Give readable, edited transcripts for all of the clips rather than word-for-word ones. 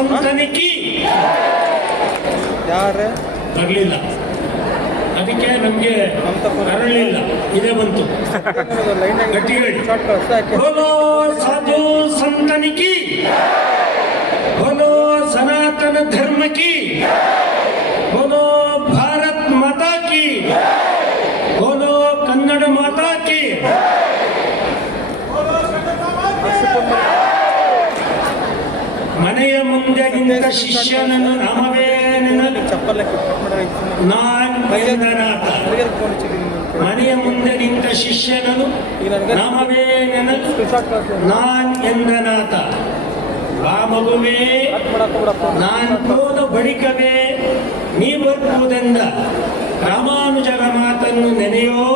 ಸಂತನಿಕಿ ಯಾರೇ ಬರಲಿಲ್ಲ, ಅದಕ್ಕೆ ನಮಗೆ ಅರಳಿಲ್ಲ, ಇದೇ ಬಂತು. ಗಟ್ಟಿ ಹೇಳಿ. ಬೋಲೋ ಸಾಧು ಸಂತನಿಕಿ, ಬೋಲೋ ಸನಾತನ ಧರ್ಮ ಕಿ, ಬೋಲೋ ಭಾರತ್ ಮಾತಾ ಕಿ, ಬೋಲೋ ಕನ್ನಡ ಮಾತಾ ಕಿ. ಮನೆಯ ಮುಂದೆ ನಿಂತ ಶಿಷ್ಯನನ್ನು ನಾಮವೇ ನೆನಲು ನಾನ್ ಎಂದನಾಥ. ಮನೆಯ ಮುಂದೆ ನಿಂತ ಶಿಷ್ಯನನ್ನು ನಾಮವೇ ನೆನಲು ನಾನ್ ಎಂದನಾಥ. ಆ ಮಗುವೇ ನಾನ್ ಹೋದ ಬಳಿಕವೇ ನೀ ಬರುವುದೆಂದ ರಾಮಾನುಜರ ಮಾತನ್ನು ನೆನೆಯೋ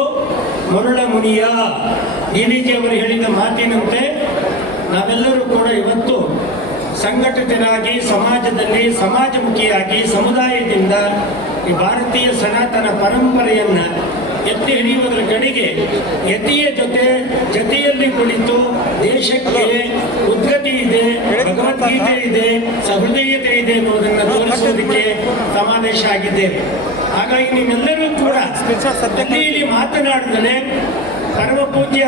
ಮರುಳ ಮುನಿಯ. ಡಿವಿಜಿಯವರು ಹೇಳಿದ ಮಾತಿನಂತೆ ನಾವೆಲ್ಲರೂ ಕೂಡ ಇವತ್ತು ಸಂಘಟಿತರಾಗಿ ಸಮಾಜದಲ್ಲಿ ಸಮಾಜಮುಖಿಯಾಗಿ ಸಮುದಾಯದಿಂದ ಈ ಭಾರತೀಯ ಸನಾತನ ಪರಂಪರೆಯನ್ನ ಎತ್ತಿ ಹಿಡಿಯುವುದರ ಕಡೆಗೆ ಯತಿಯ ಜೊತೆಯಲ್ಲಿ ಕುಳಿತು ದೇಶಕ್ಕೆ ಉದ್ಗತಿ ಇದೆ, ಭಗವದ್ಗೀತೆ ಇದೆ, ಸಹೃದಯತೆ ಇದೆ ಎನ್ನುವುದನ್ನು ತೋರಿಸುವುದಕ್ಕೆ ಸಮಾವೇಶ ಆಗಿದ್ದೇವೆ. ಹಾಗಾಗಿ ನೀವೆಲ್ಲರೂ ಕೂಡ ಇಲ್ಲಿ ಮಾತನಾಡಿದರೆ ಪರಮ ಪೂಜ್ಯ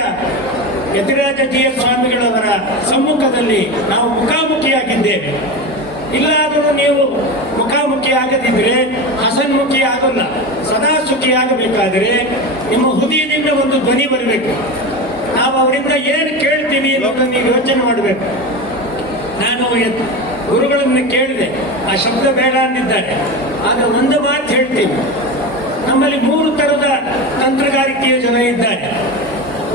ಯತಿರಾಜ ಜಿಯ ಸ್ವಾಮಿಗಳವರ ಸಮ್ಮುಖದಲ್ಲಿ ನಾವು ಮುಖಾಮುಖಿಯಾಗಿದ್ದೇವೆ. ಇಲ್ಲಾದರೂ ನೀವು ಮುಖಾಮುಖಿ ಆಗದಿದ್ರೆ ಹಸನ್ಮುಖಿ ಆಗೋಲ್ಲ. ಸದಾ ಸುಖಿ ಆಗಬೇಕಾದರೆ ನಿಮ್ಮ ಹೃದಯದಿಂದ ಒಂದು ಧ್ವನಿ ಬರಬೇಕು. ನಾವು ಅವರಿಂದ ಏನು ಕೇಳ್ತೀವಿ ಅನ್ನೋದನ್ನು ನೀವು ಯೋಚನೆ ಮಾಡಬೇಕು. ನಾನು ಗುರುಗಳನ್ನು ಕೇಳಿದೆ, ಆ ಶಬ್ದ ಬೇಡ ಅಂದಿದ್ದಾರೆ. ಆಗ ಒಂದು ಮಾತು ಹೇಳ್ತೀನಿ, ನಮ್ಮಲ್ಲಿ 3 ಥರದ ತಂತ್ರಗಾರಿಕೆಯ ಜನ ಇದ್ದಾರೆ.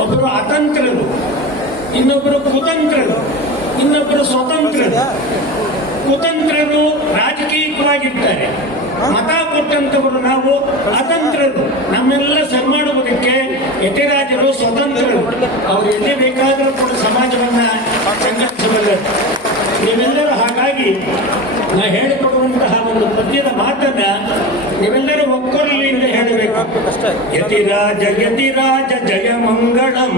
ಒಬ್ಬರು ಅತಂತ್ರರು, ಇನ್ನೊಬ್ಬರು ಕುತಂತ್ರರು, ಇನ್ನೊಬ್ಬರು ಸ್ವತಂತ್ರರು. ಕುತಂತ್ರರು ರಾಜಕೀಯವಾಗಿರ್ತಾರೆ, ಮತ ಕೊಟ್ಟಂತವರು ನಾವು ಅತಂತ್ರರು. ನಮ್ಮೆಲ್ಲ ಸನ್ಮಾಡುವುದಕ್ಕೆ ಯತಿರಾಜರು ಸ್ವತಂತ್ರರು. ಅವರು ಎಲ್ಲಿ ಬೇಕಾದರೂ ಕೂಡ ಸಮಾಜವನ್ನ ಸಂಘಟಿಸಬಲ್ಲರು. ನೀವೆಲ್ಲರೂ ಹಾಗಾಗಿ ನಾ ಹೇಳಿಕೊಡುವಂತಹ ಒಂದು ಪದ್ಯದ ಮಾತನ್ನ ನೀವೆಲ್ಲರೂ ಒಕ್ಕೊರಲಿನಿಂದ ಹೇಳಬೇಕು. ಯತಿರಾಜ ಯತಿರಾಜ ಜಯ ಮಂಗಳಂ.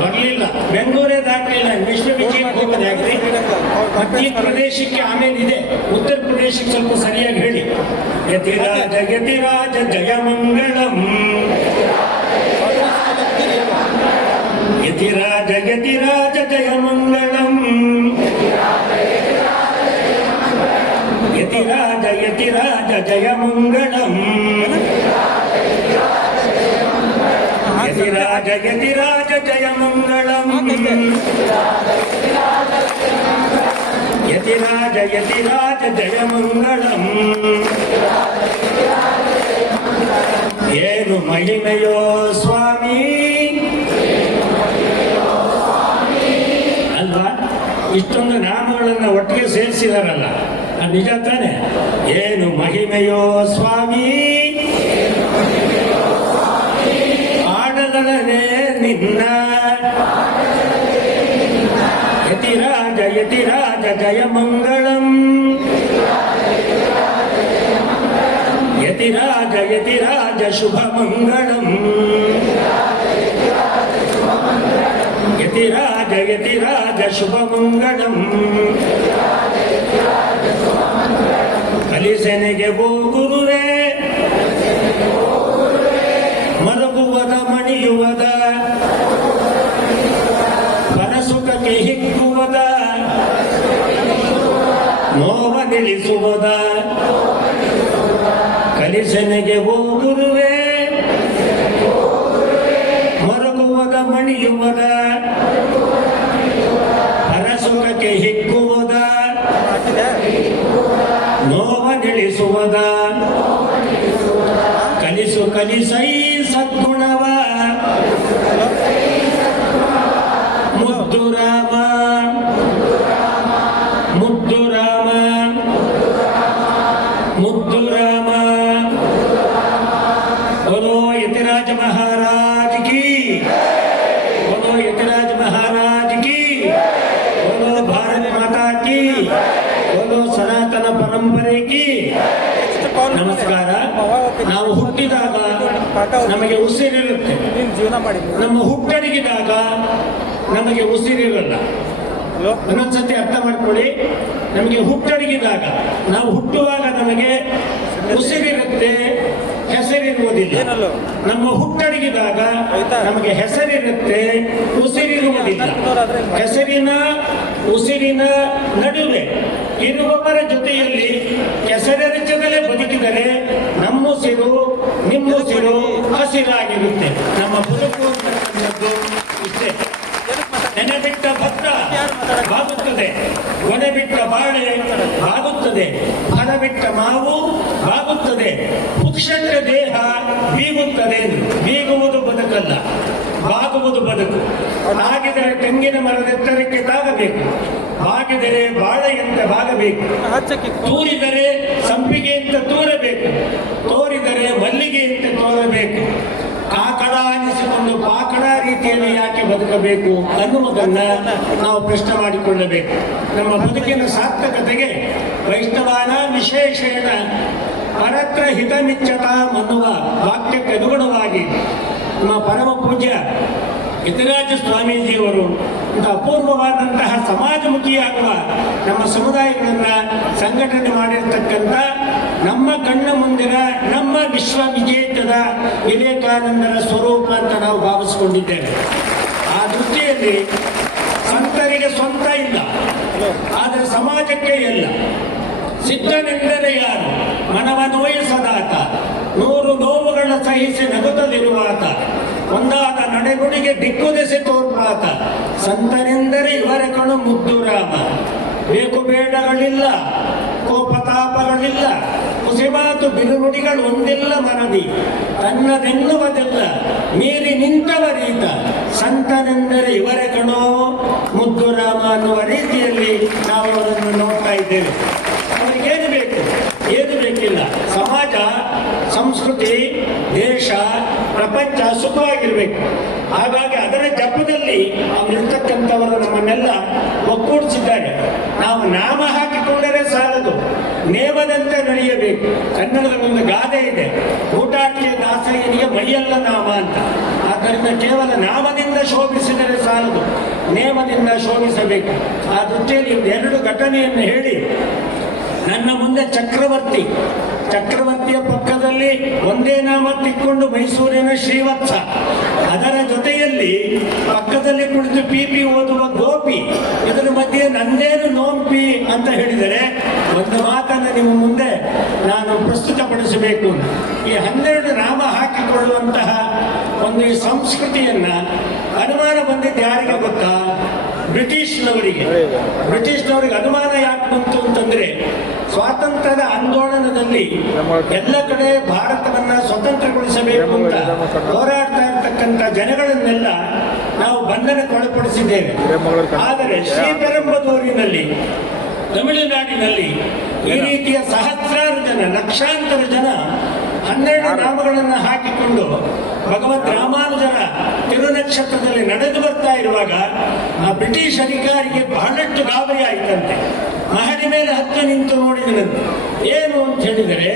ಬರಲಿಲ್ಲ, ಬೆಂಗಳೂರೇ ದಾಟಲಿಲ್ಲ, ವಿಶ್ವವಿದ್ಯಾಲಯಕ್ಕೆ ಹೋಗೋದಾಗ್ರಿ. ಮಧ್ಯ ಪ್ರದೇಶಕ್ಕೆ ಆಮೇಲೆ ಇದೆ, ಉತ್ತರ ಪ್ರದೇಶಕ್ಕೆ ಸ್ವಲ್ಪ ಸರಿಯಾಗಿ ಹೇಳಿ. ಯತಿರಾಜ ಯತಿರಾಜ ಜಯ ಮಂಗಳಂ. ಯತಿರಾಜ ಯತಿರಾಜ ಜಯ ಮಂಗಳಂ. ಯತಿರಾಜ ಯತಿರಾಜ ಜಯ ಮಂಗಳಂ. ಯತಿರಾಜ ಯತಿರಾಜ ಜಯ ಮಂಗಳಂ. ಯತಿರಾಜ ಯತಿರಾಜ ಜಯ ಮಂಗಳಂ. ಏನು ಮಹಿಮೆಯೋ ಸ್ವಾಮಿ ಅಲ್ವಾ? ಇಷ್ಟೊಂದು ನಾಮಗಳನ್ನು ಒಟ್ಟಿಗೆ ಸೇರಿಸಿದಾರಲ್ಲ, ಅದು ನಿಜ ತಾನೆ? ಏನು ಮಹಿಮೆಯೋ ಸ್ವಾಮಿ, ಆಡಲನೆ ನಿನ್ನ. ಯತಿರಾಜ ಯತಿರಾಜ ಜಯ ಮಂಗಳಂ. ಯತಿರಾಜ ಯತಿರಾಜ ಶುಭ ಮಂಗಳಂ. ಯತಿರಾಜ ಯತಿರಾಜ ಶುಭ ಮಂಗಳಂ. ಕಲಿಸೆನೆಗೆ ಓ ಗುರುವೇ, ಮಲಗುವದ ಮಣಿಯುವದ, ಪರಸುಖಕ್ಕೆ ಹಿಗ್ಗುವದ, ನೋವ ನಿಲ್ಲಿಸುವದ. ಕಲಿಸೆನೆಗೆ ಓ ಗುರುವೇ, ಮಲಗುವದ ಮಣಿಯುವದ, ಪರಸುಖಕ್ಕೆ ಹಿಗ್ಗುವದ, ನೋವ ನಿಲ್ಲಿಸುವದ. ಕಲಿಸು ಕಲಿಸೈ ಸದ್ಗುಣವ, ಮುದ್ದು ರಾಮ ಮುದ್ದು ರಾಮ ಮುದ್ದು ರಾಮ. बोलो यतिराज महाराज की, बोलो यतिराज महाराज की, बोलो भारत माता की, बोलो सनातन परंपरे की. ನಮಸ್ಕಾರ. ನಾವು ಹುಟ್ಟಿದಾಗ ನಮಗೆ ಉಸಿರಿರುತ್ತೆ, ನಮ್ಮ ಹುಟ್ಟಡಗಿದಾಗ ನಮಗೆ ಉಸಿರಿರಲ್ಲ. ಇನ್ನೊಂದ್ಸತಿ ಅರ್ಥ ಮಾಡ್ಕೊಳ್ಳಿ. ನಮಗೆ ಹುಟ್ಟಡಗಿದಾಗ, ನಾವು ಹುಟ್ಟುವಾಗ ನಮಗೆ ಉಸಿರಿರುತ್ತೆ, ಹೆಸರಿರುವುದಿಲ್ಲ. ನಮ್ಮ ಹುಟ್ಟಡಗಿದಾಗ ನಮಗೆ ಹೆಸರಿರುತ್ತೆ, ಉಸಿರಿರುವುದಿಲ್ಲ. ಹೆಸರಿನ ಉಸಿರಿನ ನಡುವೆ ಇರುವವರ ಜೊತೆಯಲ್ಲಿ ಕೆಸರೆರಚದಲ್ಲೇ ಬದುಕಿದರೆ ನಮ್ಮುಸಿರು ನಿಮ್ಮುಸಿರು ಹಸಿರಾಗಿರುತ್ತೆ. ನಮ್ಮ ಬದುಕು ಅಂತಕ್ಕಂಥದ್ದು ಇಷ್ಟೇ. ನೆನೆ ಬಿಟ್ಟ ಭತ್ತ ಬಾಗುತ್ತದೆ, ಕೊನೆ ಬಿಟ್ಟ ಬಾಳೆ ಬಾಗುತ್ತದೆ, ಹಣ ಬಿಟ್ಟ ಮಾವು ಬಾಗುತ್ತದೆ, ಪುಕ್ಷಂಡ ದೇಹ ಬೀಗುತ್ತದೆ. ಬೀಗುವುದು ಬದುಕಲ್ಲ, ಬಾಗುವುದು ಬದುಕು. ಹಾಗಿದರೆ ತೆಂಗಿನ ಮರದ ಎತ್ತರಕ್ಕೆ ತಾಗಬೇಕು, ಬಾಗಿದರೆ ಬಾಳೆಯಂತೆ ಬಾಗಬೇಕು, ತೂರಿದರೆ ಸಂಪಿಗೆಯಂತ ತೂರಬೇಕು, ತೋರಿದರೆ ಮಲ್ಲಿಗೆಯಂತೆ ತೋರಬೇಕು. ಕಾಕಡ ಅನಿಸಿಕೊಂಡು ಪಾಕಡ ರೀತಿಯಲ್ಲಿ ಯಾಕೆ ಬದುಕಬೇಕು ಅನ್ನುವುದನ್ನ ನಾವು ಪ್ರಶ್ನೆ ಮಾಡಿಕೊಳ್ಳಬೇಕು. ನಮ್ಮ ಬದುಕಿನ ಸಾರ್ಥಕತೆಗೆ ವೈಷ್ಣವಾನ ವಿಶೇಷೇಣ ಪರತ್ರ ಹಿತಮಿಚ್ಚತ ಅನ್ನುವ ವಾಕ್ಯಕ್ಕೆ ಅನುಗುಣವಾಗಿ ನಮ್ಮ ಪರಮ ಪೂಜ್ಯ ಯತಿರಾಜ ಸ್ವಾಮೀಜಿಯವರು ಇಂಥ ಅಪೂರ್ವವಾದಂತಹ ಸಮಾಜಮುಖಿಯಾಗುವ ನಮ್ಮ ಸಮುದಾಯಗಳನ್ನ ಸಂಘಟನೆ ಮಾಡಿರ್ತಕ್ಕಂಥ ನಮ್ಮ ಕಣ್ಣ ಮುಂದಿನ ನಮ್ಮ ವಿಶ್ವವಿಜೇತದ ವಿವೇಕಾನಂದರ ಸ್ವರೂಪ ಅಂತ ನಾವು ಭಾವಿಸಿಕೊಂಡಿದ್ದೇವೆ. ಆ ದೃಷ್ಟಿಯಲ್ಲಿ ಸಂತರಿಗೆ ಸ್ವಂತ ಇಲ್ಲ, ಆದರೆ ಸಮಾಜಕ್ಕೆ ಎಲ್ಲ. ಸಿದ್ಧನೆಂದರೆ ಯಾರು? ಮನವ ನೋಯಿಸದಾತ, ನೂರು ನೋವುಗಳ ಸಹಿಸಿ ನಗುತ್ತಲಿರುವಾತ, ಒಂದಾದ ನಡೆಗುಡಿಗೆ ದಿಕ್ಕುದೆಸೆ ತೋರ್ಪಾತ. ಸಂತನೆಂದರೆ ಇವರ ಕಣು ಮುದ್ದು ರಾಮ. ಬೇಕು ಬೇಡಗಳಿಲ್ಲ, ಕೋಪತಾಪಗಳಿಲ್ಲ, ಕುಸಿಮಾತು ಬಿರುನುಡಿಗಳು ಒಂದಿಲ್ಲ ಮನದಿ. ತನ್ನದೆನ್ನುವುದಿಲ್ಲ ಮೀರಿ ನಿಂತವರೀತ. ಸಂತನೆಂದರೆ ಇವರ ಕಣೋ ಮುದ್ದು ರಾಮ ಅನ್ನುವ ರೀತಿಯಲ್ಲಿ ನಾವು ಅವರನ್ನು ನೋಡ್ತಾ ಇದ್ದೇವೆ. ಅವರಿಗೇನು ಬೇಕು? ಏನು ಬೇಕಿಲ್ಲ. ಸಮಾಜ, ಸಂಸ್ಕೃತಿ, ದೇಶ, ಪ್ರಪಂಚ ಸುಖವಾಗಿರ್ಬೇಕು. ಹಾಗಾಗಿ ಅದರ ಜಪದಲ್ಲಿ ಅವರಿರ್ತಕ್ಕಂಥವರು ನಮ್ಮನ್ನೆಲ್ಲ ಒಕ್ಕೂಡಿಸಿದ್ದಾರೆ. ನಾವು ನಾಮ ಹಾಕಿಕೊಂಡರೆ ಸಾಲದು, ನೇಮದಂತೆ ನಡೆಯಬೇಕು. ಕನ್ನಡದ ಒಂದು ಗಾದೆ ಇದೆ, ಊಟಾಟಿಯ ದಾಸಯ್ಯನಿಗೆ ಮೈಯೆಲ್ಲ ನಾಮ ಅಂತ. ಆದ್ದರಿಂದ ಕೇವಲ ನಾಮದಿಂದ ಶೋಭಿಸಿದರೆ ಸಾಲದು, ನೇಮದಿಂದ ಶೋಭಿಸಬೇಕು. ಆ ದೃಷ್ಟಿಯಲ್ಲಿ ಎರಡು ಘಟನೆಯನ್ನು ಹೇಳಿ, ನನ್ನ ಮುಂದೆ ಚಕ್ರವರ್ತಿಯ ಪಕ್ಕದಲ್ಲಿ ಒಂದೇ ನಾಮ ತಿಕ್ಕೊಂಡು ಮೈಸೂರಿನ ಶ್ರೀವತ್ಸ, ಅದರ ಜೊತೆಯಲ್ಲಿ ಪಕ್ಕದಲ್ಲಿ ಕುಳಿತು ಪಿ ಓದುವ ಗೋಪಿ, ಇದರ ಮಧ್ಯೆ ನಂದೇನು ನೋಂಪಿ ಅಂತ ಹೇಳಿದರೆ ಒಂದು ಮಾತನ್ನು ನಿಮ್ಮ ಮುಂದೆ ನಾನು ಪ್ರಸ್ತುತಪಡಿಸಬೇಕು. ಈ 12 ನಾಮ ಹಾಕಿಕೊಳ್ಳುವಂತಹ ಒಂದು ಈ ಸಂಸ್ಕೃತಿಯನ್ನ ಅನುಮಾನ ಬಂದಿದ್ದು ಯಾರಿಗೆ ಗೊತ್ತಾ? ಬ್ರಿಟಿಷ್ನವರಿಗೆ ಅನುಮಾನ ಯಾಕೆ ಬಂತು ಅಂತಂದ್ರೆ, ಸ್ವಾತಂತ್ರ್ಯದ ಆಂದೋಲನದಲ್ಲಿ ಎಲ್ಲ ಕಡೆ ಭಾರತವನ್ನ ಸ್ವತಂತ್ರಗೊಳಿಸಬೇಕು ಅಂತ ಹೋರಾಡ್ತಾ ಇರ್ತಕ್ಕಂಥ ಜನಗಳನ್ನೆಲ್ಲ ನಾವು ಬಂಧನಕ್ಕೊಳಪಡಿಸಿದ್ದೇವೆ. ಆದರೆ ಶ್ರೀಪೆರಂಬದೂರಿನಲ್ಲಿ, ತಮಿಳುನಾಡಿನಲ್ಲಿ ಈ ರೀತಿಯ ಸಹಸ್ರಾರು ಜನ, ಲಕ್ಷಾಂತರ ಜನ 12 ನಾಮಗಳನ್ನು ಹಾಕಿಕೊಂಡು ಭಗವದ್ ರಾಮಾನುಜರ ತಿರುನಕ್ಷತ್ರದಲ್ಲಿ ನಡೆದು ಬರ್ತಾ ಇರುವಾಗ ಆ ಬ್ರಿಟಿಷ್ ಅಧಿಕಾರಿಗೆ ಬಹಳಷ್ಟು ಗಾಬರಿ ಆಯ್ತಂತೆ. ಮಹಡಿ ಮೇಲೆ ಹತ್ತು ನಿಂತು ನೋಡಿದನಂತೆ. ಏನು ಅಂತ ಹೇಳಿದರೆ,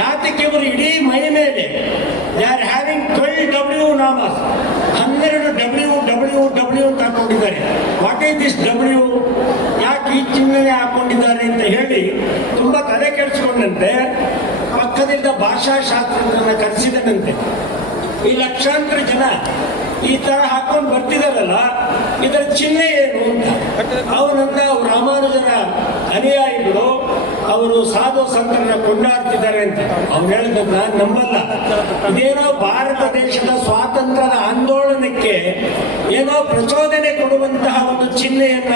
ಯಾತಕ್ಕೆ ಇವರು ಇಡೀ ಮೈ ಮೇಲೆ ದೇ ಆರ್ ಹ್ಯಾವಿಂಗ್ 12 ನಾಮಸ್, 12 ಡಬ್ಲ್ಯೂ ಅಂತ ಹಾಕೊಂಡಿದ್ದಾರೆ. What is this W? ಯಾಕೆ ಈ ಚಿಹ್ನೆ ಹಾಕೊಂಡಿದ್ದಾರೆ ಅಂತ ಹೇಳಿ ತುಂಬಾ ತಲೆ ಕೆಡಿಸ್ಕೊಂಡಂತೆ ಪಕ್ಕದಿಂದ ಭಾಷಾಶಾಸ್ತ್ರಜ್ಞರನ್ನ ಕರೆಸಿದನಂತೆ. ಈ ಲಕ್ಷಾಂತರ ಜನ ಈ ತರ ಹಾಕೊಂಡು ಬರ್ತಿದಾರಲ್ಲ, ಇದರ ಚಿಹ್ನೆ ಏನು ಅಂತ ಅವನಂದ. ರಾಮಾನುಜರ ಅನುಯಾಯಿಗಳು ಅವರು ಸಾಧು ಸಂತರನ್ನ ಕೊಂಡಾಡ್ತಿದ್ದಾರೆ ಅಂತ ಅವ್ನು ಹೇಳಿದ, ನಾನು ನಂಬಲ್ಲ. ಇದೇನೋ ಭಾರತ ದೇಶದ ಸ್ವಾತಂತ್ರ್ಯದ ಆಂದೋಲನಕ್ಕೆ ಏನೋ ಪ್ರಚೋದನೆ ಕೊಡುವಂತಹ ಒಂದು ಚಿಹ್ನೆಯನ್ನ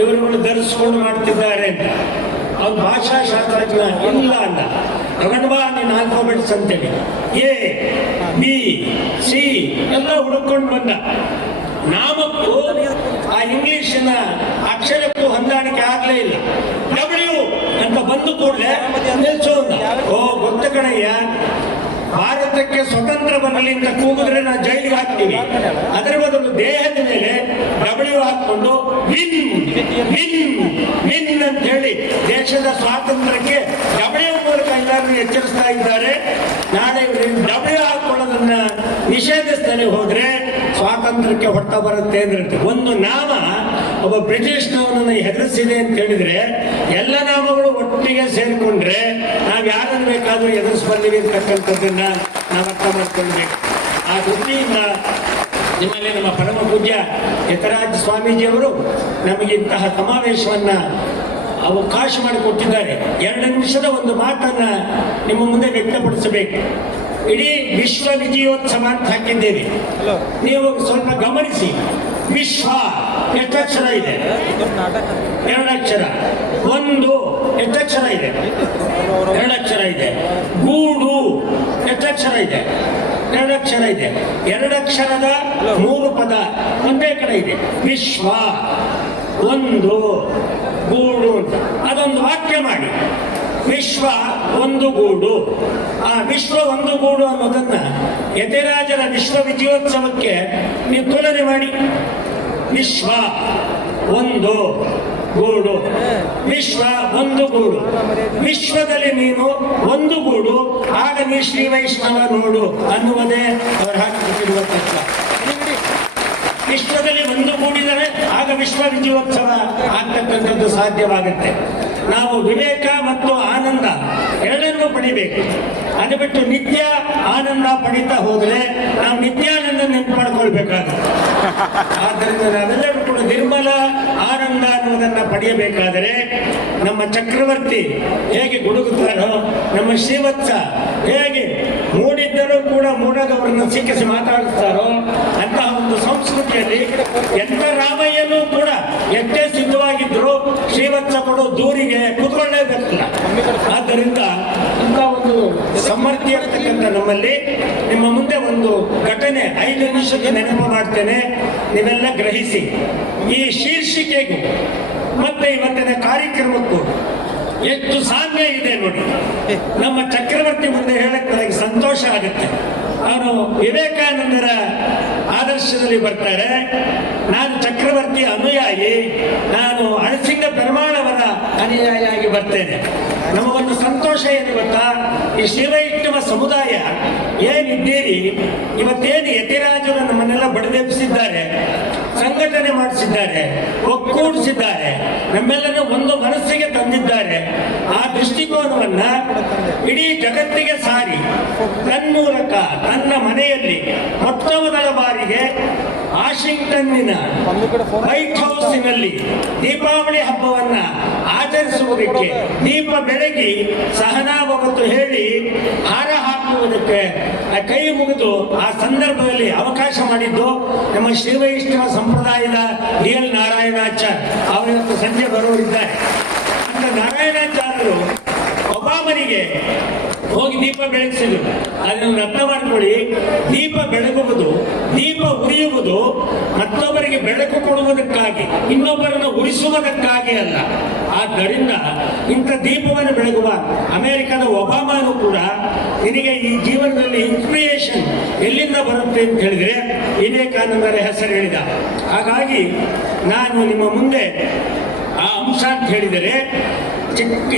ಇವರುಗಳು ಧರಿಸಿಕೊಂಡು ಮಾಡ್ತಿದ್ದಾರೆ ಅಂತ. ಅವ್ನು ಭಾಷಾಶಾಸ್ತ್ರಜ್ಞ ಇಲ್ಲ ಅಲ್ಲ, ತಗೊಂಡ್ಬಾ ನೀನು ಆಲ್ಫಾಬೆಟ್ಸ್ ಅಂತೇಳಿ ABC ಎಲ್ಲ ಹುಡುಕೊಂಡು ಬಂದ. ನಾಮಕ್ಕೂ ಆ ಇಂಗ್ಲಿಷಿನ ಅಕ್ಷರಕ್ಕೂ ಹೊಂದಾಣಿಕೆ ಆಗ್ಲೇ ಇಲ್ಲ. ಡಬ್ಲ್ಯೂ ಅಂತ ಬಂದು ಕೂಡಲೇ ನಿಲ್ಸೋದ. ಓ ಗೊತ್ತ ಕಣಯ್ಯ, ಭಾರತಕ್ಕೆ ಸ್ವತಂತ್ರ ಬರಲಿ ಅಂತ ಕೂಗಿದ್ರೆ ನಾವು ಜೈಲಿಗೆ ಹಾಕ್ತೀವಿ. ಅದರ ಬದಲು ದೇಹದ ಮೇಲೆ ಡಬ್ಲ್ಯೂ ಹಾಕೊಂಡು ವಿನ್ ಅಂತ ಹೇಳಿ ದೇಶದ ಸ್ವಾತಂತ್ರ್ಯಕ್ಕೆ ಡಬ್ಲ್ಯೂ ಮೂಲಕ ಎಲ್ಲರೂ ಎಚ್ಚರಿಸ್ತಾ ಇದ್ದಾರೆ. ನಾಳೆ ಡಬ್ಲ್ಯೂ ಹಾಕೊಳ್ಳೋದನ್ನ ನಿಷೇಧಿಸ್ತಾನೆ ಹೋದ್ರೆ ಸ್ವಾತಂತ್ರ್ಯ ಸ್ವಾತಂತ್ರ್ಯಕ್ಕೆ ಹೊಟ್ಟ ಬರುತ್ತೆ ಅಂದ್ರೆ ಒಂದು ನಾಮ ಒಬ್ಬ ಬ್ರಿಟಿಷ್ನವನನ್ನು ಹೆದರಿಸಿದೆ ಅಂತ ಹೇಳಿದ್ರೆ ಎಲ್ಲ ನಾಮಗಳು ಒಟ್ಟಿಗೆ ಸೇರಿಕೊಂಡ್ರೆ ನಾವು ಯಾರನ್ನು ಬೇಕಾದ್ರೂ ಎದುರಿಸಬಲ್ಲಿವಿ ಅಂತಕ್ಕಂಥದ್ದನ್ನ ನಾವು ಅರ್ಥ ಮಾಡ್ಕೊಳ್ಬೇಕು. ಆ ದೃಷ್ಟಿಯಿಂದ ನಿಮ್ಮಲ್ಲಿ ನಮ್ಮ ಪರಮ ಪೂಜ್ಯ ಯತರಾಜ ಸ್ವಾಮೀಜಿಯವರು ನಮಗೆ ಇಂತಹ ಸಮಾವೇಶವನ್ನ ಅವಕಾಶ ಮಾಡಿಕೊಟ್ಟಿದ್ದಾರೆ. 2 ನಿಮಿಷದ ಒಂದು ಮಾತನ್ನ ನಿಮ್ಮ ಮುಂದೆ ವ್ಯಕ್ತಪಡಿಸಬೇಕು. ಇಡೀ ವಿಶ್ವ ವಿಜಯೋತ್ಸವ ಅಂತ ಹಾಕಿದ್ದೇವೆ, ನೀವು ಸ್ವಲ್ಪ ಗಮನಿಸಿ. ವಿಶ್ವ ಎಷ್ಟಕ್ಷರ ಇದೆ? 2 ಅಕ್ಷರ. ಒಂದು ಎಷ್ಟಕ್ಷರ ಇದೆ? 2 ಅಕ್ಷರ ಇದೆ. ಗೂಡು ಎಷ್ಟಕ್ಷರ ಇದೆ? 2 ಅಕ್ಷರ ಇದೆ. 2 ಅಕ್ಷರದ 3 ಪದ ಒಂದೇ ಕಡೆ ಇದೆ. ವಿಶ್ವ ಒಂದು ಗೂಡು ಅಂತ ಅದೊಂದು ವಾಕ್ಯ ಮಾಡಿ. ವಿಶ್ವ ಒಂದು ಗೂಡು. ಆ ವಿಶ್ವ ಒಂದು ಗೂಡು ಅನ್ನೋದನ್ನ ಯತಿರಾಜರ ವಿಶ್ವ ವಿಜಯೋತ್ಸವಕ್ಕೆ ನೀವು ತುಲನೆ ಮಾಡಿ. ವಿಶ್ವ ಒಂದು ಗೂಡು, ವಿಶ್ವ ಒಂದು ಗೂಡು. ವಿಶ್ವದಲ್ಲಿ ನೀನು ಒಂದು ಗೂಡು, ಆಗ ನೀ ಶ್ರೀ ವೈಷ್ಣವ ನೋಡು ಅನ್ನುವುದೇ ಅವರು ಹಾಕಿಬಿಟ್ಟಿರುವ ತತ್ವ. ವಿಶ್ವದಲ್ಲಿ ಒಂದು ಗೂಡಿದರೆ ಆಗ ವಿಶ್ವ ವಿಜಯೋತ್ಸವ ಆಗ್ತಕ್ಕಂಥದ್ದು ಸಾಧ್ಯವಾಗುತ್ತೆ. ನಾವು ವಿವೇಕ ಮತ್ತು ಆನಂದ ಎರಡನ್ನೂ ಪಡಿಬೇಕು. ಅದು ಬಿಟ್ಟು ನಿತ್ಯ ಆನಂದ ಪಡಿತಾ ಹೋದ್ರೆ ನಾವು ನಿತ್ಯಾನಂದ ನೆನಪು ಮಾಡ್ಕೊಳ್ಬೇಕಾಗುತ್ತೆ. ಆದ್ದರಿಂದ ನಾವೆಲ್ಲರೂ ಕೂಡ ನಿರ್ಮಲ ಆನಂದ ಅನ್ನೋದನ್ನ ಪಡೆಯಬೇಕಾದರೆ ನಮ್ಮ ಚಕ್ರವರ್ತಿ ಹೇಗೆ ಗುಡುಗುತ್ತಾರೋ, ನಮ್ಮ ಶ್ರೀವತ್ಸ ಹೇಗೆ ಮೂಡಿದ್ದರೂ ಕೂಡ ಮೂಡದವರನ್ನು ಸಿಕ್ಕಿಸಿ ಮಾತಾಡುತ್ತಾರೋ, ಅಂತಹ ಒಂದು ಸಂಸ್ಕೃತಿಯಲ್ಲಿ ಎಂತ ರಾಮಯ್ಯನೂ ಕೂಡ ಎಷ್ಟೇ ಸಿದ್ಧವಾಗಿದ್ರು ಶ್ರೀವತ್ಸ ಕೊಡೋ ದೂರಿಗೆ ಕೂತ್ಕೊಳ್ಳೇಬೇಕಲ್ಲ. ಆದ್ದರಿಂದ ಇಂಥ ಒಂದು ಸಮರ್ಥಿ ಆಗ್ತಕ್ಕಂಥ ನಮ್ಮಲ್ಲಿ ನಿಮ್ಮ ಮುಂದೆ ಒಂದು ಘಟನೆ 5 ನಿಮಿಷಕ್ಕೆ ನೆನಪು ಮಾಡ್ತೇನೆ, ನೀವೆಲ್ಲ ಗ್ರಹಿಸಿ. ಈ ಶೀರ್ಷಿಕೆಗೂ ಮತ್ತೆ ಇವತ್ತಿನ ಕಾರ್ಯಕ್ರಮಕ್ಕೂ ಎಷ್ಟು ಸಾಮ್ಯ ಇದೆ ನೋಡಿ. ನಮ್ಮ ಚಕ್ರವರ್ತಿ ಮುಂದೆ ಹೇಳಕ್ಕೆ ನನಗೆ ಸಂತೋಷ ಆಗುತ್ತೆ. ಅವನು ವಿವೇಕಾನಂದರ ಆದರ್ಶದಲ್ಲಿ ಬರ್ತಾರೆ. ನಾನು ಚಕ್ರವರ್ತಿ ಅನುಯಾಯಿ, ನಾನು ಅಳಸಿಂಗ ಪೆರುಮಾಳವರ ಅನುಯಾಯಿಯಾಗಿ ಬರ್ತೇನೆ. ನಮಗೊಂದು ಸಂತೋಷ ಏನು ಗೊತ್ತಾ? ಈ ಶಿವೈಷ್ಣವ ಸಮುದಾಯ ಏನಿದ್ದೀರಿ, ಇವತ್ತೇನು ಯತಿರಾಜರು ನಮ್ಮನ್ನೆಲ್ಲ ಬಡಿದೆಬ್ಬಿಸಿದ್ದಾರೆ, ಸಂಘಟನೆ ಮಾಡಿಸಿದ್ದಾರೆ, ಒಕ್ಕೂಡಿಸಿದ್ದಾರೆ, ನಮ್ಮೆಲ್ಲರೂ ಒಂದು ಮನಸ್ಸಿಗೆ ತಂದಿದ್ದಾರೆ. ಆ ದೃಷ್ಟಿಕೋನವನ್ನ ಇಡೀ ಜಗತ್ತಿಗೆ ಸಾರಿ ತನ್ಮೂಲಕ ತನ್ನ ಮನೆಯಲ್ಲಿ ಮೊಟ್ಟ ಮೊದಲ ಬಾರಿಗೆ ವಾಷಿಂಗ್ಟನ್ನಿನ ವೈಟ್ ಹೌಸಿನಲ್ಲಿ ದೀಪಾವಳಿ ಹಬ್ಬವನ್ನ ಆಚರಿಸುವುದಕ್ಕೆ ದೀಪ ಬೆಳಗಿ ಸಹನಾಭವತ್ತು ಹೇಳಿ ಹಾರ ಹಾಕುವುದಕ್ಕೆ ಕೈ ಮುಗಿದು ಆ ಸಂದರ್ಭದಲ್ಲಿ ಅವಕಾಶ ಮಾಡಿದ್ದು ನಮ್ಮ ಶ್ರೀವೈಷ್ಣವ ಸಂಪ್ರದಾಯದ ಡಿ.ಎಲ್. ನಾರಾಯಣಾಚಾರ್ಯ. ಅವರಿವತ್ತು ಸಂಜೆ ಬರೋರಿದ್ದಾರೆ. ಅಂತ ನಾರಾಯಣಾಚಾರ್ಯರು ಒಬ್ಬಾಮನಿಗೆ ಹೋಗಿ ದೀಪ ಬೆಳಗಿಸಿದ್ರು. ಅದನ್ನು ಅರ್ಥ ಮಾಡ್ಕೊಳ್ಳಿ. ದೀಪ ಬೆಳಗುವುದು, ದೀಪ ಉರಿಯುವುದು ಮತ್ತೊಬ್ಬರಿಗೆ ಬೆಳಕು ಕೊಡುವುದಕ್ಕಾಗಿ, ಇನ್ನೊಬ್ಬರನ್ನು ಉರಿಸುವುದಕ್ಕಾಗಿ ಅಲ್ಲ. ಆದ್ದರಿಂದ ಇಂಥ ದೀಪವನ್ನು ಬೆಳಗುವ ಅಮೆರಿಕದ ಒಬಾಮನು ಕೂಡ ನಿನಗೆ ಈ ಜೀವನದಲ್ಲಿ ಇನ್ಸ್ಪಿರೇಷನ್ ಎಲ್ಲಿಂದ ಬರುತ್ತೆ ಅಂತ ಹೇಳಿದ್ರೆ ವಿವೇಕಾನಂದರ ಹೆಸರು ಹೇಳಿದ. ಹಾಗಾಗಿ ನಾನು ನಿಮ್ಮ ಮುಂದೆ ಆ ಅಂಶ ಅಂತ ಹೇಳಿದರೆ,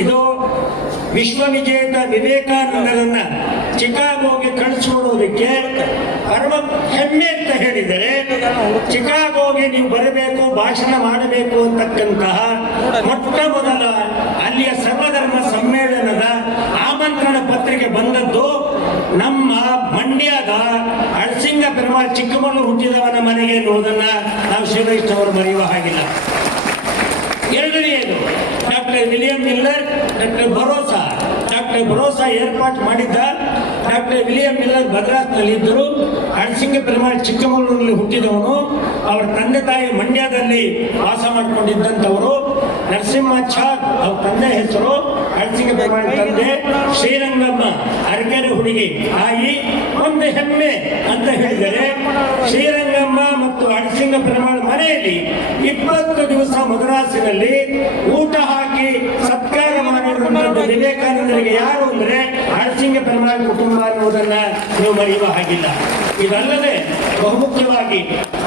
ಇದು ವಿಶ್ವವಿಜೇತ ವಿವೇಕಾನಂದರನ್ನ ಚಿಕಾಗೋಗೆ ಕಳಿಸಿಕೊಡೋದಕ್ಕೆ ಪರಮ ಹೆಮ್ಮೆ ಅಂತ ಹೇಳಿದರೆ, ಚಿಕಾಗೋಗೆ ನೀವು ಬರಬೇಕು, ಭಾಷಣ ಮಾಡಬೇಕು ಅಂತಕ್ಕಂತಹ ಮೊಟ್ಟ ಮೊದಲ ಅಲ್ಲಿಯ ಸರ್ವಧರ್ಮ ಸಮ್ಮೇಳನದ ಆಮಂತ್ರಣ ಪತ್ರಿಕೆ ಬಂದದ್ದು ನಮ್ಮ ಮಂಡ್ಯದ ಅಳಸಿಂಗ ಪೆರುಮಾಳ್ ಚಿಕ್ಕಮಗಳೂರು ಹುಟ್ಟಿದವನ ಮನೆಗೆ ಎನ್ನುವುದನ್ನ ನಾವು ಶಿವೈಷ್ಣವರು ಮರೆಯುವ ಹಾಗಿಲ್ಲ. ಎರಡನೆಯದು ಡಾಕ್ಟರ್ ವಿಲಿಯಂ ಮಿಲ್ಲರ್, ಡಾಕ್ಟರ್ ಭರೋಸಾ ಏರ್ಪಾಟ್ ಮಾಡಿದ್ದ. ಡಾಕ್ಟರ್ ವಿಲಿಯಂ ಮಿಲ್ಲರ್ ಮದ್ರಾಸ್ನಲ್ಲಿದ್ದರು. ಅಳಸಿಂಗ ಪೆರುಮಾಳ್ ಚಿಕ್ಕಮಗಳೂರಿನಲ್ಲಿ ಹುಟ್ಟಿದವನು. ಅವರ ತಂದೆ ತಾಯಿ ಮಂಡ್ಯದಲ್ಲಿ ವಾಸ ಮಾಡಿಕೊಂಡಿದ್ದಂಥವರು. ನರಸಿಂಹಾಚಾರ್ ಅವ್ರ ತಂದೆ ಹೆಸರು, ಅಳಸಿಂಗ ಪೆರುಮಾಳ್ ತಂದೆ ಶ್ರೀರಂಗಮ್ಮ ಅರಕೆರೆ ಹುಡುಗಿ ತಾಯಿ. ಒಂದು ಹೆಮ್ಮೆ ಅಂತ ಹೇಳಿದರೆ, ಶ್ರೀರಂಗಮ್ಮ ಮತ್ತು ಅಳಸಿಂಗ ಪೆರುಮಾಳ್ ಮನೆಯಲ್ಲಿ 20 ದಿವಸ ಮದ್ರಾಸಿನಲ್ಲಿ ಊಟ ಹಾಕಿ ಸತ್ಕಾರ ಮಾಡಿರುವಂತಹ ವಿವೇಕಾನಂದರಿಗೆ ಯಾರು ಅಂದ್ರೆ ಅಳಸಿಂಗ ಪೆರುಮಾಳ್ ಕುಟುಂಬ ಅನ್ನುವುದನ್ನ ನೀವು ಮರೆಯುವ ಹಾಗಿಲ್ಲ. ಇದಲ್ಲದೆ ಬಹುಮುಖ್ಯವಾಗಿ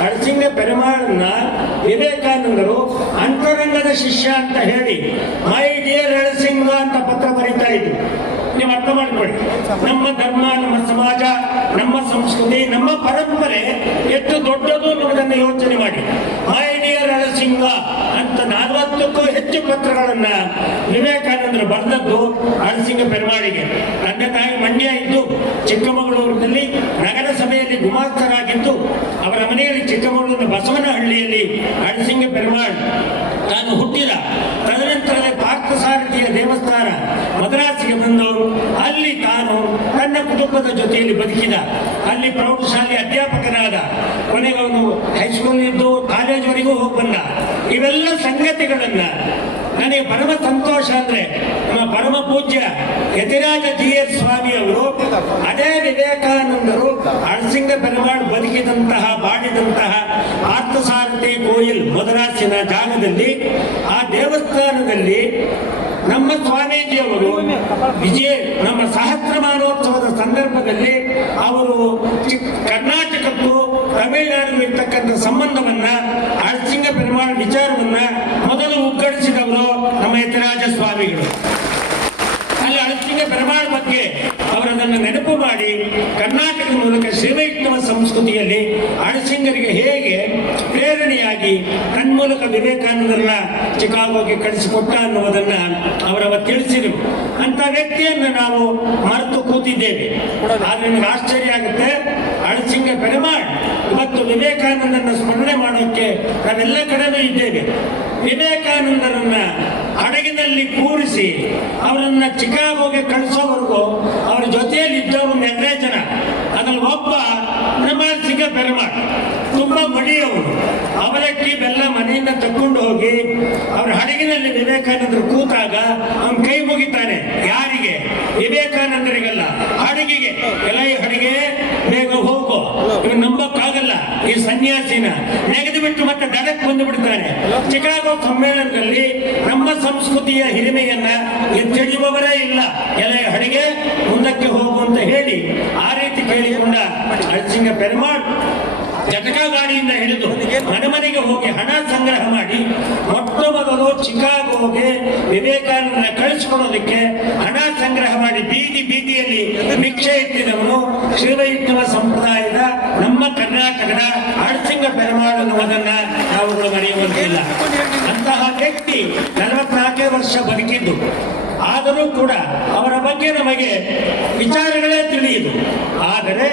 ಅಳಸಿಂಗ ಪೆರುಮಾಳನ್ನ ವಿವೇಕಾನಂದರು ಅಂತರಂಗದ ಶಿಷ್ಯ ಅಂತ ಹೇಳಿ ಮೈ ಡಿಯರ್ ಅಳಸಿಂಗ ಅಂತ ಪತ್ರ ಬರೀತಾ ಇದ್ರು. ನೀವು ಅರ್ಥ ಮಾಡ್ಕೊಳ್ಳಿ. ನಮ್ಮ ಧರ್ಮ, ನಮ್ಮ ಸಮಾಜ, ನಮ್ಮ ಸಂಸ್ಕೃತಿ, ನಮ್ಮ ಪರಂಪರೆ ಎಷ್ಟು ದೊಡ್ಡದು ಅನ್ನೋದನ್ನು ಯೋಚನೆ ಮಾಡಿ. ಮೈ ಡಿಯರ್ ಅಳಸಿಂಗ ಅಂತ 40ಕ್ಕೂ ಹೆಚ್ಚು ಪತ್ರಗಳನ್ನ ವಿವೇಕಾನಂದರು ಬರೆದದ್ದು ಅಳಸಿಂಗ ಪೆರುಮಾಳಿಗೆ. ತಂದೆ ತಾಯಿ ಮಂಡ್ಯ ಇದ್ದು ಚಿಕ್ಕಮಗಳೂರಿನಲ್ಲಿ ನಗರಸಭೆಯಲ್ಲಿ ಗುಮಾಸ್ತರಾಗಿದ್ದು ಅವರ ಮನೆಯಲ್ಲಿ ಚಿಕ್ಕಮಗಳೂರಿನ ಬಸವನಹಳ್ಳಿಯಲ್ಲಿ ಅಳಸಿಂಗ ಪೆರುಮಾಳ್ ತಾನು ಹುಟ್ಟಿದ. ತದನಂತರವೇ ಪಾರ್ಥಸಾರಥಿಯ ದೇವಸ್ಥಾನ ಮದ್ರಾಸಿಗೆ ಬಂದು ಅಲ್ಲಿ ತಾನು ತನ್ನ ಕುಟುಂಬದ ಜೊತೆಯಲ್ಲಿ ಬದುಕಿದ. ಅಲ್ಲಿ ಪ್ರೌಢಶಾಲೆ ಅಧ್ಯಾಪಕನಾದ, ಕೊನೆಗೆ ಅವನು ಹೈಸ್ಕೂಲ್ ಇದ್ದು ಕಾಲೇಜುವರೆಗೂ ಹೋಗಿ ಬಂದ. ಇವೆಲ್ಲ ಸಂಗತಿಗಳನ್ನ ನನಗೆ ಪರಮ ಸಂತೋಷ ಅಂದ್ರೆ ನಮ್ಮ ಪರಮ ಪೂಜ್ಯ ಯತಿರಾಜ ಜೀಯರ್ ಸ್ವಾಮಿಯವರು ಅದೇ ವಿವೇಕಾನಂದರು ಅಳಸಿಂಗ ಪೆರುಮಾಳ್ ಬದುಕಿದಂತಹ ಬಾಡಿದಂತಹ ಪಾರ್ಥಸಾರಥಿ ಕೋಯಿಲ್ ಮದ್ರಾಸಿನ ಜಾಗದಲ್ಲಿ ಆ ದೇವಸ್ಥಾನದಲ್ಲಿ ನಮ್ಮ ಸ್ವಾಮೀಜಿಯವರು ನಮ್ಮ ಸಹಸ್ರಮಾನೋತ್ಸವದ ಸಂದರ್ಭದಲ್ಲಿ ಅವರು ಕರ್ನಾಟಕಕ್ಕೂ ತಮಿಳುನಾಡಿಗೂ ಇರ್ತಕ್ಕಂಥ ಸಂಬಂಧವನ್ನ ಅಳಸಿಂಗ ಪೆರುಮಾಳ್ ವಿಚಾರವನ್ನ ಮೊದಲು ಉದ್ಘಾಟಿಸಿದವರು ನಮ್ಮ ಯತಿರಾಜ ಸ್ವಾಮಿಗಳು. ಅಲ್ಲಿ ಅಳಸಿಂಗ ಪೆರುಮಾಳ್ ಬಗ್ಗೆ ಅವರದನ್ನು ನೆನಪು ಮಾಡಿ ಕರ್ನಾಟಕದ ಮೂಲಕ ಶ್ರೀವೈಷ್ಣವ ಸಂಸ್ಕೃತಿಯಲ್ಲಿ ಅಳಸಿಂಗರಿಗೆ ಹೇಗೆ ಪ್ರೇರಣೆಯಾಗಿ ತನ್ಮೂಲಕ ವಿವೇಕಾನಂದರನ್ನ ಚಿಕಾಗೋಗೆ ಕಳಿಸಿಕೊಟ್ಟ ಅನ್ನುವುದನ್ನ ಅವರವ ತಿಳಿಸಿದರು. ಅಂತ ವ್ಯಕ್ತಿಯನ್ನು ನಾವು ಮರೆತು ಕೂತಿದ್ದೇವೆ. ಆದ್ರೆ ನನಗೆ ಆಶ್ಚರ್ಯ ಆಗುತ್ತೆ, ಅಳಸಿಂಗ ಪೆರುಮಾಳ್ ಇವತ್ತು ವಿವೇಕಾನಂದರನ್ನ ಸ್ಮರಣೆ ಮಾಡೋಕ್ಕೆ ನಾವೆಲ್ಲ ಕಡೆನೂ ಇದ್ದೇವೆ. ವಿವೇಕಾನಂದರನ್ನ ಹಡಗಿನಲ್ಲಿ ಕೂರಿಸಿ ಅವರನ್ನ ಚಿಕಾಗೋಗೆ ಕಳಿಸೋವರೆಗೂ ಅವರ ಜೊತೆಯಲ್ಲಿ ಇದ್ದವರು 2 ಜನ. ಅದ್ರಲ್ಲಿ ಒಬ್ಬ ನಮ್ಮ ಅಳಸಿಂಗ ಪೆರುಮಾಳ್ ತುಂಬಾ ಮಡಿಯವರು. ಅವಲಕ್ಕಿ ಬೆಲ್ಲ ಮನೆಯಿಂದ ತಕೊಂಡು ಹೋಗಿ ಅವರ ಹಡಗಿನಲ್ಲಿ ವಿವೇಕಾನಂದರು ಕೂತಾಗ ಅವನ ಕೈ ಮುಗಿತಾನೆ. ಯಾರಿಗೆ? ವಿವೇಕಾನಂದರಿಗಲ್ಲ, ಹಡಗಿಗೆ. ಎಲ್ಲ ಈ ಹಡಗೆ ಬೇಗ ಹೋಗೋ, ಇವ್ ನಂಬಕ್ಕಾಗಲ್ಲ ಈ ಸನ್ಯಾಸಿನ, ನೆಗೆದು ಬಿಟ್ಟು ಮತ್ತೆ ದಡಕ್ಕೆ ಬಂದು ಬಿಡ್ತಾನೆ. ಚಿಕಾಗೋ ಸಮ್ಮೇಳನದಲ್ಲಿ ನಮ್ಮ ಸಂಸ್ಕೃತಿಯ ಹಿರಿಮೆಯನ್ನ ಎತ್ತಿಡಿಯುವವರೇ ಇಲ್ಲ. ಎಲ್ಲ ಹಡಗೆ ಮುಂದಕ್ಕೆ ಹೋಗು ಅಂತ ಹೇಳಿ ಆ ರೀತಿ ಕೇಳಿಕೊಂಡ ಅಳಸಿಂಗ ಪೆರುಮಾಳ್ ಜಟಕಾ ಗಾಡಿಯಿಂದ ಹಿಡಿದು ಮನೆ ಮನೆಗೆ ಹೋಗಿ ಹಣ ಸಂಗ್ರಹ ಮಾಡಿ ಮೊಟ್ಟ ಮೊದಲು ಚಿಕಾಗೋಗೆ ವಿವೇಕಾನಂದನ ಕಳಿಸಿಕೊಡೋದಕ್ಕೆ ಹಣ ಸಂಗ್ರಹ ಮಾಡಿ ಬೀದಿ ಬೀದಿಯಲ್ಲಿ ಭಿಕ್ಷೆ ಇಟ್ಟಿದವನು ಶ್ರೀವೈಷ್ಣವ ಸಂಪ್ರದಾಯದ ನಮ್ಮ ಕರ್ನಾಟಕದ ಅಳಸಿಂಗ ಪೆರುಮಾಳ್ ಅನ್ನುವುದನ್ನ ನಾವುಗಳು ಮರೆಯುವಂತಿಲ್ಲ. ಅಂತಹ ವ್ಯಕ್ತಿ 44 ವರ್ಷ ಬದುಕಿದ್ದು. ಆದರೂ ಕೂಡ ಅವರ ಬಗ್ಗೆ ನಮಗೆ ವಿಚಾರಗಳೇ ತಿಳಿಯುದು. ಆದರೆ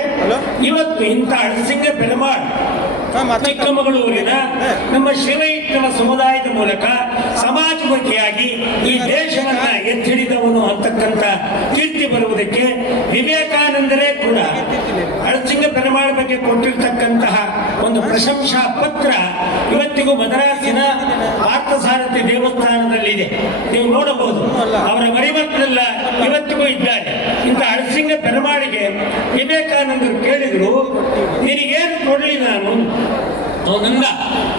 ಇವತ್ತು ಇಂಥ ಅಳಸಿಂಗ ಪೆರುಮಾಳ್ ಚಿಕ್ಕಮಗಳೂರಿನ ನಮ್ಮ ಶ್ರೀವೈಷ್ಣವ ಸಮುದಾಯದ ಮೂಲಕ ಸಮಾಜಮುಖಿಯಾಗಿ ಈ ದೇಶವನ್ನ ಎತ್ತಿಡಿದವನು ಅಂತಕ್ಕಂಥ ಕೀರ್ತಿ ಬರುವುದಕ್ಕೆ ವಿವೇಕಾನಂದರೇ ಕೂಡ ಅಳಸಿಂಗ ಪೆರುಮಾಳ್ ಬಗ್ಗೆ ಕೊಟ್ಟಿರ್ತಕ್ಕಂತಹ ಒಂದು ಪ್ರಶಂಸಾ ಪತ್ರ ಇವತ್ತಿಗೂ ಮದ್ರಾಸಿನ ಪಾರ್ಥಸಾರಥಿ ದೇವಸ್ಥಾನದಲ್ಲಿದೆ. ನೀವು ನೋಡಬಹುದು. ಅವರ ಮರಿಮಕ್ಕಳೆಲ್ಲ ಇವತ್ತಿಗೂ ಇದ್ದಾರೆ. ಇಂಥ ಅಳಸಿಂಗ ಪೆರುಮಾಳಿಗೆ ವಿವೇಕಾನಂದರು ಕೇಳಿದ್ರು, ನಿನಗೇನು ಕೊಡ್ಲಿ ನಾನು?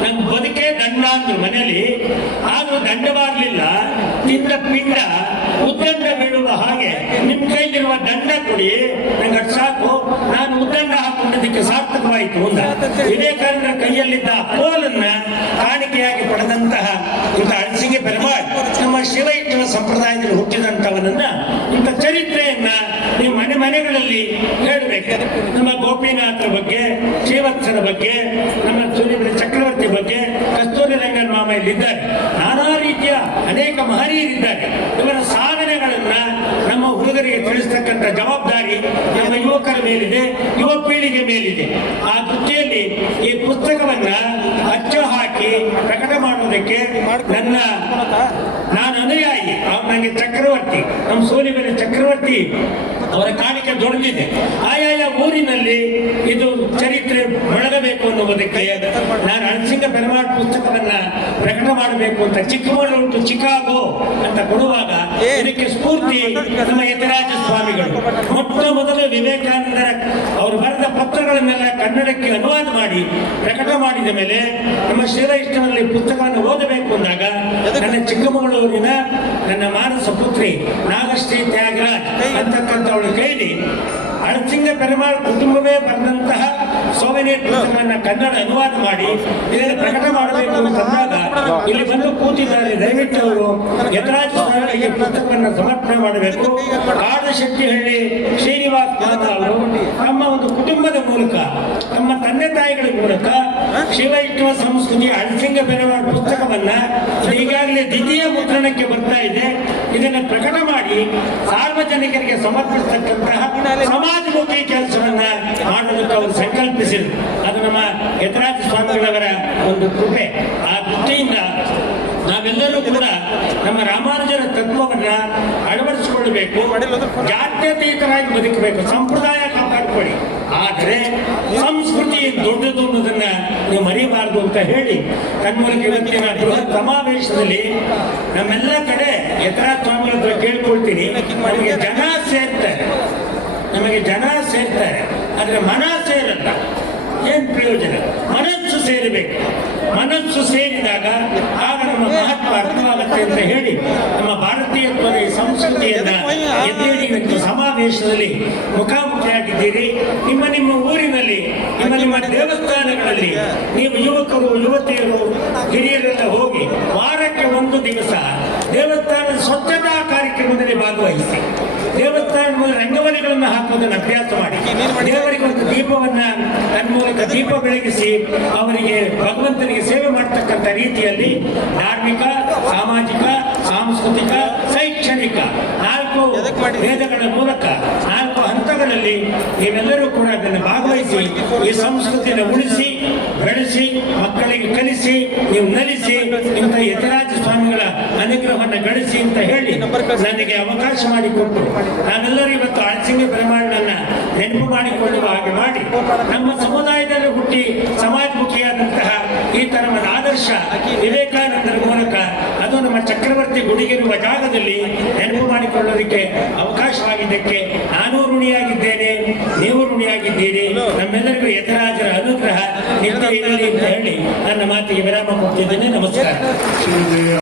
ನನ್ ಬದುಕೇ ದಂಡ ಅಂದ್ರು ಮನೆಯಲ್ಲಿ. ಆದ್ರೂ ದಂಡವಾಗ್ಲಿಲ್ಲ. ತಿಂದ ಪಿಂಡ ಉದ್ದಂಡ ಬೀಳುವ ಹಾಗೆ ನಿಮ್ ಕೈಲಿರುವ ದಂಡ ಕೊಡಿ, ನಂಗೆ ಅದು ಸಾಕು, ನಾನು ಉದ್ದಂಡ ಹಾಕೊಂಡಿದ್ದಕ್ಕೆ ಸಾರ್ಥಕವಾಯಿತು ಅಂತ ವಿವೇಕಾನಂದರ ಕೈಯಲ್ಲಿದ್ದ ಕೋಲನ್ನ ಕಾಣಿಕೆಯಾಗಿ ಪಡೆದಂತಹ ಇಂಥ ಅಳಸಿಂಗ ಪೆರುಮಾಳ್ ನಮ್ಮ ಶಿವೈಷ್ಣವ ಸಂಪ್ರದಾಯದಲ್ಲಿ ಹುಟ್ಟಿದಂಥವನನ್ನ ಇಂಥ ಚರಿತ್ರೆಯನ್ನ ನೀವು ಮನೆ ಮನೆಗಳಲ್ಲಿ ಹೇಳಬೇಕು. ನಮ್ಮ ಗೋಪಿನಾಥರ ಬಗ್ಗೆ, ಶ್ರೀವತ್ಸರ ಬಗ್ಗೆ, ನಮ್ಮ ಸೂರ್ಯಬೆಲೆ ಚಕ್ರವರ್ತಿ ಬಗ್ಗೆ, ಕಸ್ತೂರಿ ರಂಗನ್ ಮಾಮ ಇಲ್ಲಿದ್ದಾರೆ. ನಾನಾ ರೀತಿಯ ಅನೇಕ ಮಹನೀಯರಿದ್ದಾರೆ. ಇವರ ಸಾಧನೆಗಳನ್ನ ನಮ್ಮ ಹುಡುಗರಿಗೆ ತಿಳಿಸ್ತಕ್ಕಂಥ ಜವಾಬ್ದಾರಿ ನಮ್ಮ ಯುವಕರ ಮೇಲಿದೆ, ಯುವ ಪೀಳಿಗೆ ಮೇಲಿದೆ. ಆ ದೃಷ್ಟಿಯಲ್ಲಿ ಈ ಪುಸ್ತಕವನ್ನ ಅಚ್ಚು ಹಾಕಿ ಪ್ರಕಟ ಮಾಡುವುದಕ್ಕೆ ನಾನು ಅನುಯಾಯಿ. ನನಗೆ ಚಕ್ರವರ್ತಿ, ನಮ್ಮ ಸೂರ್ಯಬೆಲೆ ಚಕ್ರವರ್ತಿ ಅವರ ಕಾಣಿಕೆ ದೊಡ್ಡದಿದೆ. ಆಯಾಯ ಊರಿನಲ್ಲಿ ಇದು ಚರಿತ್ರೆ ಬೆಳಗಬೇಕು ಅನ್ನುವುದಕ್ಕೆ ನಾನು ಅಳಸಿಂಗ ಪೆರುಮಾಳ್ ಪುಸ್ತಕವನ್ನ ಪ್ರಕಟ ಮಾಡಬೇಕು ಅಂತ ಚಿಕ್ಕಮಗಳೂರು ಟು ಚಿಕಾಗೋ ಅಂತ ಕೊಡುವಾಗ ಇದಕ್ಕೆ ಸ್ಫೂರ್ತಿ ನಮ್ಮ ಯತಿರಾಜ ಸ್ವಾಮಿಗಳು. ಮೊಟ್ಟ ಮೊದಲು ವಿವೇಕಾನಂದರ ಅವರು ಬರೆದ ಪತ್ರಗಳನ್ನೆಲ್ಲ ಕನ್ನಡಕ್ಕೆ ಅನುವಾದ ಮಾಡಿ ಪ್ರಕಟ ಮಾಡಿದ ಮೇಲೆ ನಮ್ಮ ಶ್ರೀವೈಷ್ಣವರಲ್ಲಿ ಪುಸ್ತಕವನ್ನು ಓದಬೇಕು ಅಂದಾಗ ನನ್ನ ಚಿಕ್ಕಮಗಳೂರಿನ ನನ್ನ ಮಾನಸ ಪುತ್ರಿ ನಾಗಶ್ರೀ ತ್ಯಾಗರಾಜ್ ಅಂತಕ್ಕಂಥವಳ ಕೈಲಿ ಅಳಸಿಂಗ ಪೆರುಮಾಳ್ ಕುಟುಂಬವೇ ಬರೆದಂತಹ ಸೋವೆನಿಯರ್ ಪುಸ್ತಕವನ್ನ ಕನ್ನಡ ಅನುವಾದ ಮಾಡಿ ಇದನ್ನು ಪ್ರಕಟ ಮಾಡಬೇಕು ಅಂತಂದಾಗ ಇಲ್ಲಿ ಬಂದು ಕೂತಿದ್ದಾರೆ. ದಯವಿಟ್ಟು ಅವರು ಯತರಾಜ ಸ್ವಾಮಿಗಳಿಗೆ ಪುಸ್ತಕವನ್ನು ಸಮರ್ಪಣೆ ಮಾಡಬೇಕು. ಆಡಶೆಟ್ಟಿಹಳ್ಳಿ ಶ್ರೀನಿವಾಸ ಅವರು ತಮ್ಮ ಒಂದು ಕುಟುಂಬದ ಮೂಲಕ, ತಮ್ಮ ತಂದೆ ತಾಯಿಗಳ ಮೂಲಕ ಶಿವೈಷ್ಣವ ಸಂಸ್ಕೃತಿ ಅಳಸಿಂಗ ಬೆರವಾಡ ಪುಸ್ತಕವನ್ನ ಈಗಾಗಲೇ ದ್ವಿತೀಯ ಮುದ್ರಣಕ್ಕೆ ಬರ್ತಾ ಇದೆ. ಇದನ್ನು ಪ್ರಕಟ ಮಾಡಿ ಸಾರ್ವಜನಿಕರಿಗೆ ಸಮರ್ಪಿಸತಕ್ಕಂತಹ ಸಮಾಜಮುಖಿ ಕೆಲಸವನ್ನ ಮಾಡುವುದಕ್ಕೆ ಅವರು ಸಂಕಲ್ಪಿಸಿದರು. ಅದು ನಮ್ಮ ಯತರಾಜ ಸ್ವಾಮಿಗಳವರ ಒಂದು ಕೃಪೆ. ಆ ದೃಷ್ಟಿಯಿಂದ ನಾವೆಲ್ಲರೂ ಕೂಡ ನಮ್ಮ ರಾಮಾನುಜರ ತತ್ವವನ್ನ ಅಳವಡಿಸಿಕೊಳ್ಳಬೇಕು. ಜಾತ್ಯತೀತರಾಗಿ ಬದುಕಬೇಕು, ಸಂಪ್ರದಾಯ ಕಾಪಾಡಿಕೊಳ್ಳಿ, ಆದರೆ ಸಂಸ್ಕೃತಿ ದೊಡ್ಡದು ಅನ್ನೋದನ್ನ ನೀವು ಮರಿಬಾರದು ಅಂತ ಹೇಳಿ ತನ್ಮೂಲಕ ಇವತ್ತಿನ ಬೃಹತ್ ಸಮಾವೇಶದಲ್ಲಿ ನಮ್ಮೆಲ್ಲ ಕಡೆ ಯತರಾಜ ಸ್ವಾಮಿಗಳ ಹತ್ರ ಕೇಳ್ಕೊಳ್ತೀನಿ. ನಮಗೆ ಜನ ಸೇರ್ತಾರೆ, ಆದ್ರೆ ಮನ ಸೇರಲ್ಲ. ಏನ್ ಪ್ರಯೋಜನ? ಮನಸ್ಸು ಸೇರಬೇಕು. ಮನಸ್ಸು ಸೇರಿದಾಗ ಆಗ ನಮ್ಮ ಮಹತ್ವ ಅರ್ಥವಾಗುತ್ತೆ ಅಂತ ಹೇಳಿ ನಮ್ಮ ಭಾರತೀಯತ್ವದ ಈ ಸಂಸ್ಕೃತಿಯನ್ನ ಎದ್ದೇಳಿ ಸಮಾವೇಶದಲ್ಲಿ ಮುಖಾಮುಖಿಯಾಗಿದ್ದೀರಿ. ನಿಮ್ಮ ಊರಿನಲ್ಲಿ, ನಿಮ್ಮ ದೇವಸ್ಥಾನಗಳಲ್ಲಿ ನೀವು ಯುವಕರು, ಯುವತಿಯರು, ಹಿರಿಯರೆಲ್ಲ ಹೋಗಿ ವಾರಕ್ಕೆ ಒಂದು ದಿವಸ ದೇವಸ್ಥಾನದ ಸ್ವಚ್ಛತಾ ಕಾರ್ಯಕ್ರಮದಲ್ಲಿ ಭಾಗವಹಿಸಿ. ದೇವಸ್ಥಾನದ ರಂಗವಲಿಗಳನ್ನು ಹಾಕುವುದನ್ನು ಅಭ್ಯಾಸ ಮಾಡಿ. ದೇವರಿಗೆ ಒಂದು ದೀಪವನ್ನ ತನ್ಮೂಲಕ ದೀಪ ಬೆಳಗಿಸಿ ಅವರಿಗೆ ಭಗವಂತನಿಗೆ ಸೇವೆ ಮಾಡತಕ್ಕಂಥ ರೀತಿಯಲ್ಲಿ ಧಾರ್ಮಿಕ, ಸಾಮಾಜಿಕ, ಸಾಂಸ್ಕೃತಿಕ, ಶೈಕ್ಷಣಿಕ 4 ವೇದಗಳ ಮೂಲಕ 4 ಹಂತಗಳಲ್ಲಿ ನೀವೆಲ್ಲರೂ ಕೂಡ ಅದನ್ನು ಭಾಗವಹಿಸಿ ಈ ಸಂಸ್ಕೃತಿಯನ್ನು ಉಳಿಸಿ ಬೆಳೆಸಿ ಮಕ್ಕಳಿಗೆ ಕಲಿಸಿ ನೀವು ನಲಿಸಿ ಇಂಥ ಯತಿರಾಜ ಸ್ವಾಮಿಗಳ ಅನುಗ್ರಹವನ್ನು ಗಳಿಸಿ ಅಂತ ಹೇಳಿ ನನಗೆ ಅವಕಾಶ ಮಾಡಿಕೊಟ್ಟು ನಾವೆಲ್ಲರೂ ಇವತ್ತು ಅಳಸಿಂಗ ಪೆರುಮಾಳನ್ನ ನೆನಪು ಮಾಡಿಕೊಳ್ಳುವ ಹಾಗೆ ಮಾಡಿ ನಮ್ಮ ಸಮುದಾಯದಲ್ಲಿ ಹುಟ್ಟಿ ಸಮಾಜಮುಖಿಯಾದಂತಹ ಈ ತರಹದ ಆದರ್ಶ ವಿವೇಕಾನಂದರ ಮೂಲಕ ಅದು ನಮ್ಮ ಚಕ್ರವರ್ತಿ ಗುಡಿಗಿರುವ ಜಾಗದಲ್ಲಿ ನೆನಪು ಮಾಡಿಕೊಳ್ಳೋದಕ್ಕೆ ಅವಕಾಶವಾಗಿದ್ದಕ್ಕೆ ನಾನು ಋಣಿಯಾಗಿದ್ದೇನೆ, ನೀವು ಋಣಿಯಾಗಿದ್ದೀರಿ. ನಮ್ಮೆಲ್ಲರಿಗೂ ಯತಿರಾಜರ ಅನುಗ್ರಹ ನಿತ್ಯ ಇರಲಿ ಅಂತ ಹೇಳಿ ನನ್ನ ಮಾತಿಗೆ ವಿರಾಮ ಕೊಡ್ತಿದ್ದೇನೆ. ನಮಸ್ಕಾರ.